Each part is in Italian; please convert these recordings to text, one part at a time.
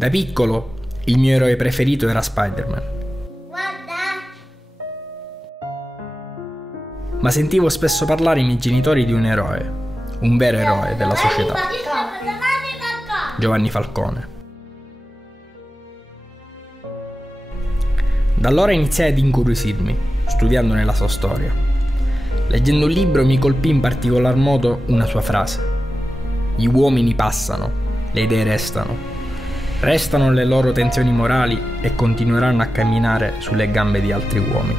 Da piccolo il mio eroe preferito era Spider-Man. Ma sentivo spesso parlare i miei genitori di un eroe, un vero eroe della società, Giovanni Falcone. Da allora iniziai ad incuriosirmi, studiandone la sua storia. Leggendo un libro mi colpì in particolar modo una sua frase: gli uomini passano, le idee restano. Restano le loro tensioni morali e continueranno a camminare sulle gambe di altri uomini.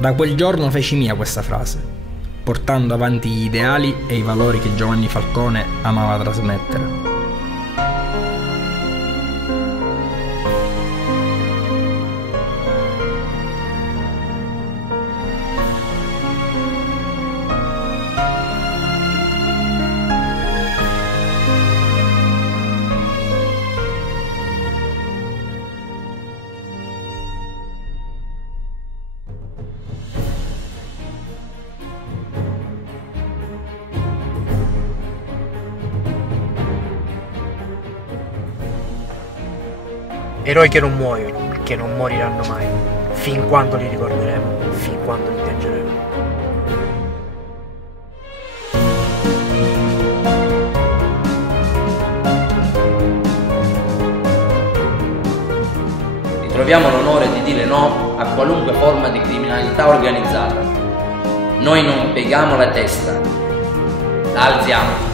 Da quel giorno feci mia questa frase, portando avanti gli ideali e i valori che Giovanni Falcone amava trasmettere. Eroi che non muoiono, che non moriranno mai, fin quando li ricorderemo, fin quando li piangeremo. Ritroviamo l'onore di dire no a qualunque forma di criminalità organizzata. Noi non pieghiamo la testa, la alziamo.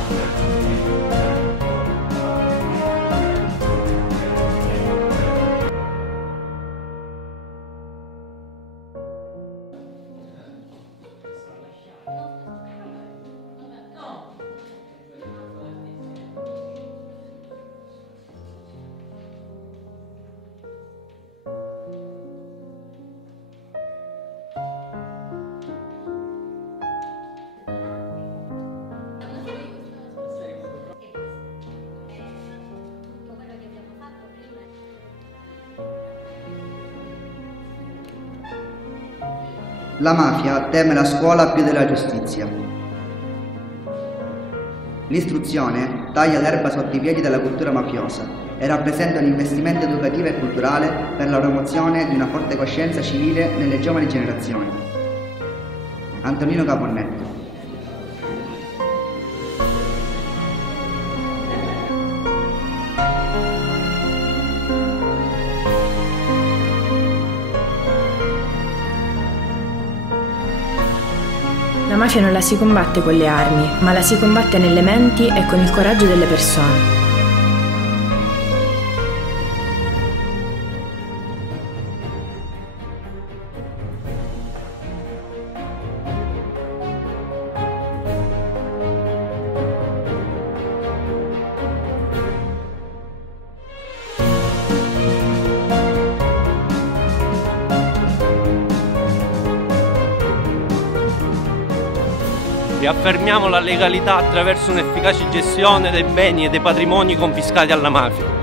La mafia teme la scuola più della giustizia. L'istruzione taglia l'erba sotto i piedi della cultura mafiosa e rappresenta un investimento educativo e culturale per la promozione di una forte coscienza civile nelle giovani generazioni. Antonino Caponnetto. La mafia non la si combatte con le armi, ma la si combatte nelle menti e con il coraggio delle persone. Riaffermiamo la legalità attraverso un'efficace gestione dei beni e dei patrimoni confiscati alla mafia.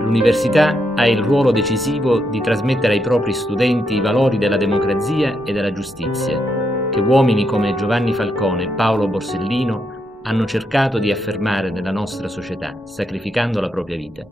L'università ha il ruolo decisivo di trasmettere ai propri studenti i valori della democrazia e della giustizia, che uomini come Giovanni Falcone e Paolo Borsellino hanno cercato di affermare nella nostra società, sacrificando la propria vita.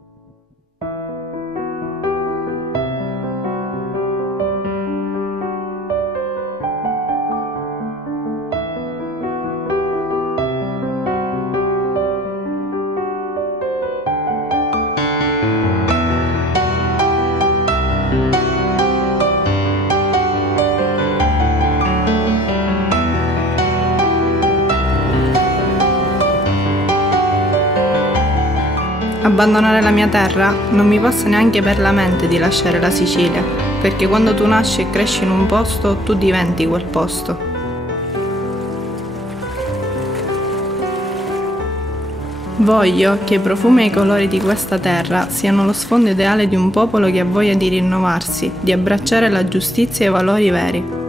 Abbandonare la mia terra? Non mi passa neanche per la mente di lasciare la Sicilia, perché quando tu nasci e cresci in un posto, tu diventi quel posto. Voglio che i profumi e i colori di questa terra siano lo sfondo ideale di un popolo che ha voglia di rinnovarsi, di abbracciare la giustizia e i valori veri.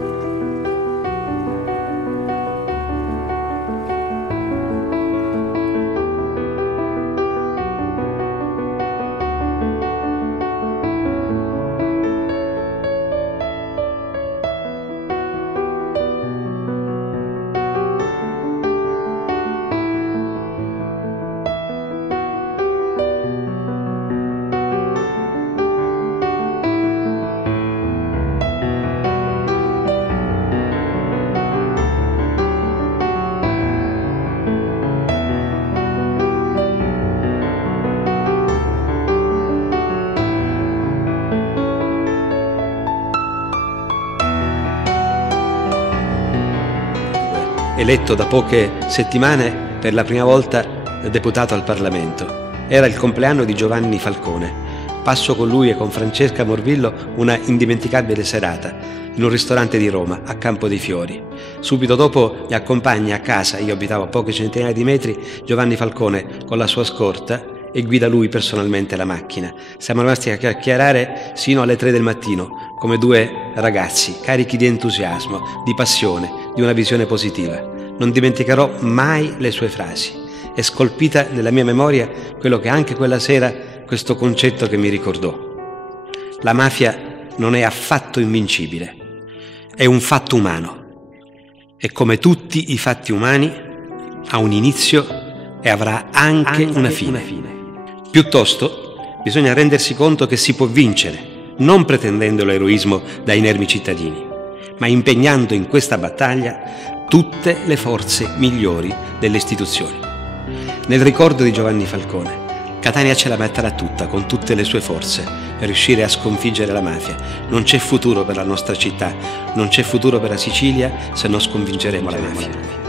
Eletto da poche settimane per la prima volta deputato al Parlamento. Era il compleanno di Giovanni Falcone. Passo con lui e con Francesca Morvillo una indimenticabile serata in un ristorante di Roma, a Campo dei Fiori. Subito dopo mi accompagna a casa, io abitavo a poche centinaia di metri, Giovanni Falcone con la sua scorta e guida lui personalmente la macchina. Siamo rimasti a chiacchierare sino alle 3 del mattino, come due ragazzi, carichi di entusiasmo, di passione, di una visione positiva. Non dimenticherò mai le sue frasi. È scolpita nella mia memoria quello che anche quella sera, questo concetto che mi ricordò. La mafia non è affatto invincibile, è un fatto umano. E come tutti i fatti umani, ha un inizio e avrà anche una fine. Piuttosto, bisogna rendersi conto che si può vincere, non pretendendo l'eroismo dai inermi cittadini, ma impegnando in questa battaglia tutte le forze migliori delle istituzioni. Nel ricordo di Giovanni Falcone, Catania ce la metterà tutta, con tutte le sue forze, per riuscire a sconfiggere la mafia. Non c'è futuro per la nostra città, non c'è futuro per la Sicilia se non sconfiggeremo la mafia.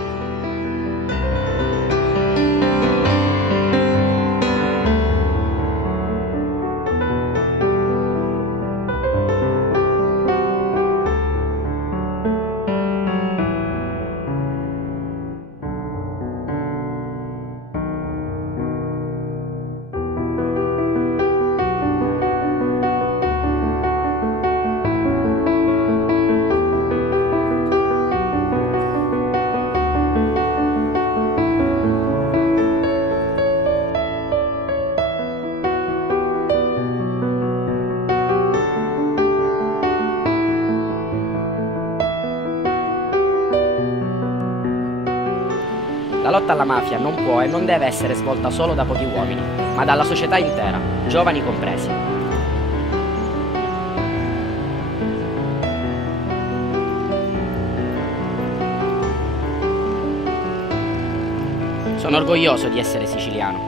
La lotta alla mafia non può e non deve essere svolta solo da pochi uomini, ma dalla società intera, giovani compresi. Sono orgoglioso di essere siciliano,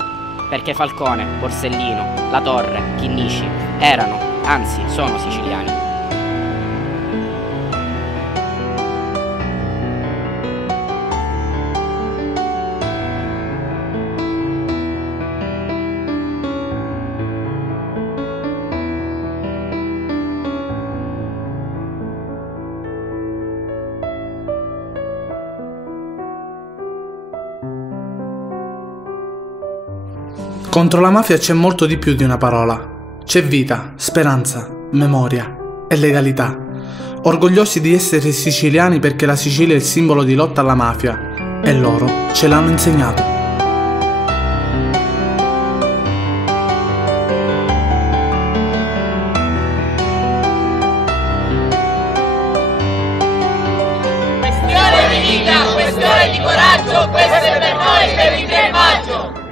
perché Falcone, Borsellino, La Torre, Chinnici erano, anzi sono siciliani. Contro la mafia c'è molto di più di una parola. C'è vita, speranza, memoria e legalità. Orgogliosi di essere siciliani perché la Sicilia è il simbolo di lotta alla mafia e loro ce l'hanno insegnato. Questione di vita, questione di coraggio, questo è per noi per il 3 maggio!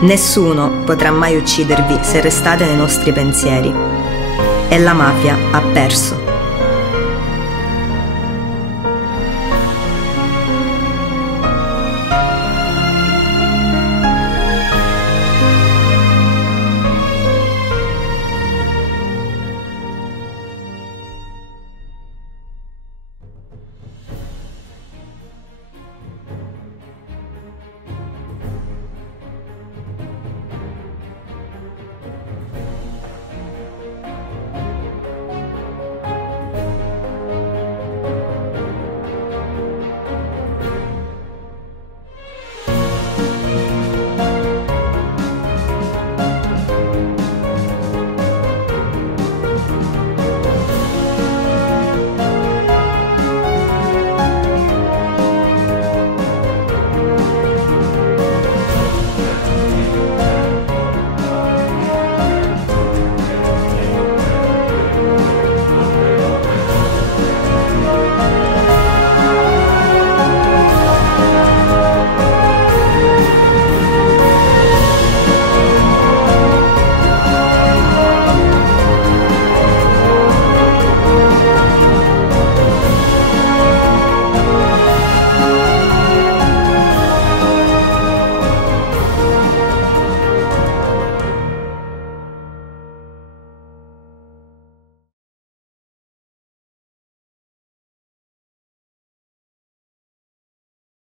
Nessuno potrà mai uccidervi se restate nei nostri pensieri. E la mafia ha perso.